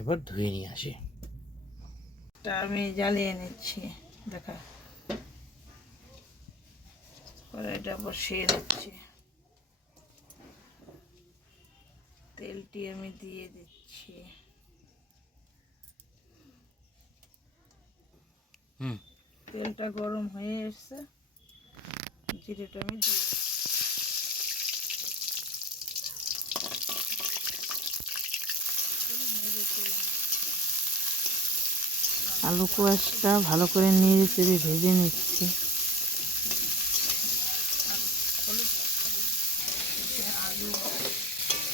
এবার ধুয়ে নিয়ে আসি। আমি জ্বালিয়ে নিচ্ছি, দেখা কড়াইটা বসিয়ে দিচ্ছি, তেলটি আমি দিয়ে দিচ্ছি। তেলটা গরম হয়ে এসছে, জিরেটা আমি দিয়ে দিচ্ছি। আলু কোয়াশটা ভালো করে নেড়ে চেড়ে ভেজে নিচ্ছি। আলু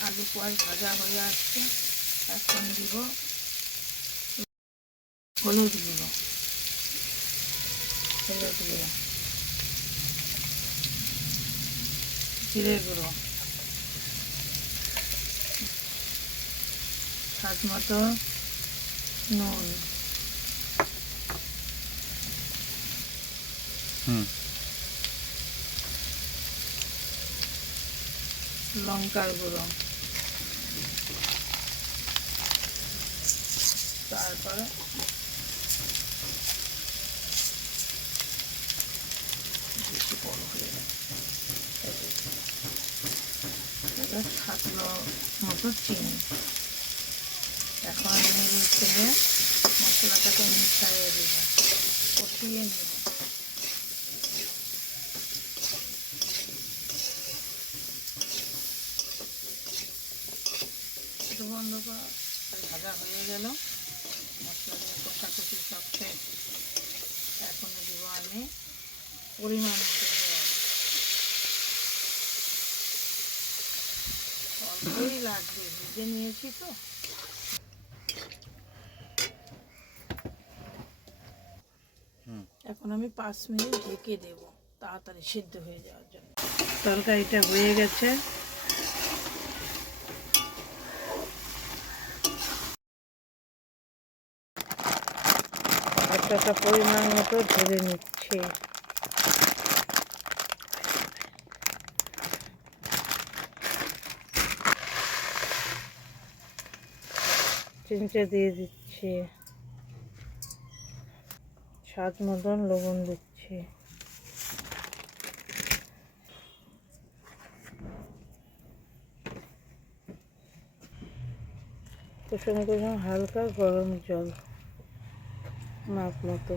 আলু কোয়াশ ভাজা হয়ে আসছে, এখন দিব হলুদ দিব, জিরে গুঁড়ো, স্বাদ মতো নুন, লঙ্কার গুঁড়ো, তারপরে বেশি বড় হয়ে গেছে, এবার স্বাদ মতো চিনি। এখন নেড়ে চেড়ে মশলাটাকে মিশিয়ে দেব, কষিয়ে নেব। একটু বন্ধ করা, ভাজা হয়ে গেল, মশলা দিয়ে কষাকষি সব শেষ। এখন দেবো আমি পরিমাণ মতো জল, অল্পই লাগবে, ভেজে নিয়েছি তো। এখন আমি 5 মিনিট ঢেকে দেব, তাড়াতাড়ি সিদ্ধ হয়ে যাওয়ার জন্য। তরকারিটা হয়ে গেছে, আটাটা পরিমাণ মতো ঢেলে নিচ্ছি। চিমচা দিয়ে দিচ্ছি, স্বাদ মতন লবণ দিচ্ছি, কুসুম কুসুম হালকা গরম জল মাপ মতো,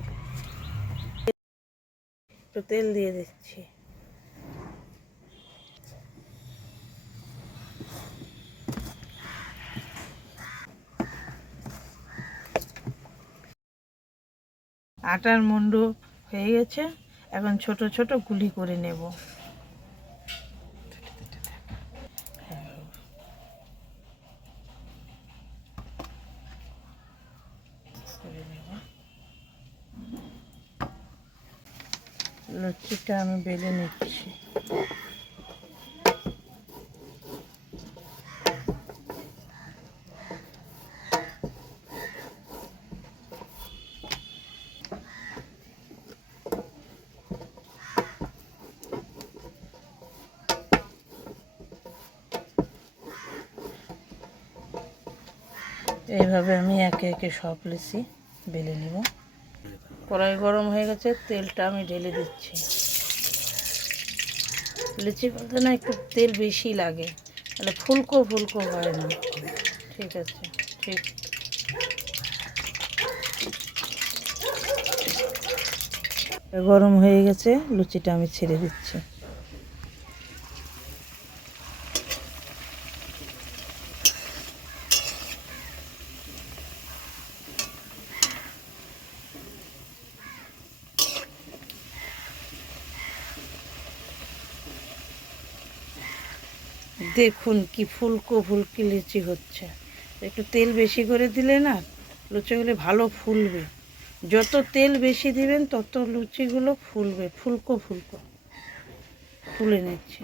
একটু তেল দিয়ে দিচ্ছি। আটার মুন্ডু হয়ে গেছে, এখন ছোট ছোট গুলি করে নেব। লুচিটা আমি বেলে নিচ্ছি। এইভাবে আমি একে একে সব লুচি বেলে নিব। কড়াই গরম হয়ে গেছে, তেলটা আমি ঢেলে দিচ্ছি। লুচি বলতে না একটু তেল বেশি লাগে, তাহলে ফুলকো ফুলকো হয় না। ঠিক আছে, ঠিক। গরম হয়ে গেছে, লুচিটা আমি ছেড়ে দিচ্ছি। দেখুন কি ফুলকো ফুলকি লুচি হচ্ছে। একটু তেল বেশি করে দিলে না লুচিগুলো ভালো ফুলবে। যত তেল বেশি দিবেন তত লুচিগুলো ফুলবে, ফুলকো ফুলকো। তুলে নিচ্ছি।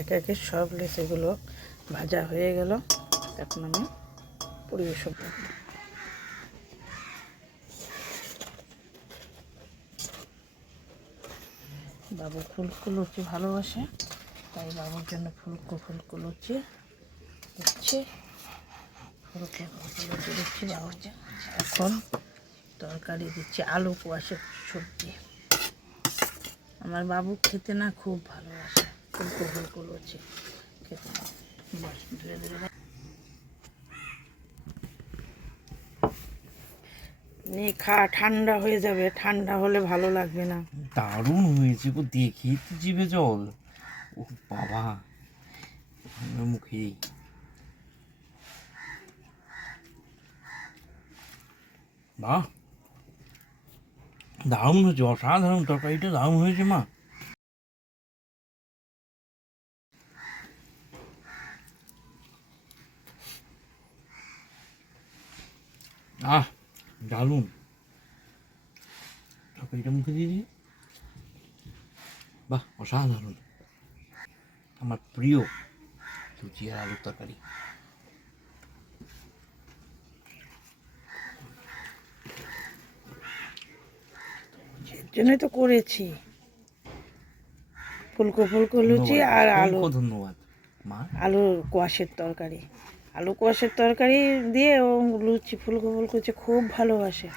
একে একে সব লেচিগুলো ভাজা হয়ে গেল। এখন আমি পরিবেশন করব। বাবু ফুলকো লুচি ভালোবাসে, তাই বাবুর জন্য ফুলকো ফুলকো লুচি দিচ্ছি। ফুলকো ফুলকো লুচি দিচ্ছি বাবুর জন্য। এখন তরকারি দিচ্ছি আলু কোয়াশের সবজি। আমার বাবু খেতে না খুব ভালোবাসে ফুলকো ফুলকো লুচি খেতে। বাস ধীরে ধীরে নে, খা, ঠান্ডা হয়ে যাবে, ঠান্ডা হলে ভালো লাগবে না। দারুণ হয়েছে গো, দেখি তো জিভে জল। ও বাবা, মুখে বাহ, দারুণ হয়েছে, অসাধারণ তরকারিটা দারুণ হয়েছে মা। আহ, দারুণ তরকারিটা মুখে দিয়ে দিয়ে, বাহ অসাধারণ। আমার প্রিয় লুচি আর আলুর তরকারি। এর জন্যই তো করেছি ফুলকো ফুলকো লুচি আর আলু, অসংখ্য ধন্যবাদ মা। আলুর কোয়াশের তরকারি। আলু কোয়াশের তরকারি দিয়ে ও লুচি ফুলকো ফুলকো লুচি খুব ভালোবাসে।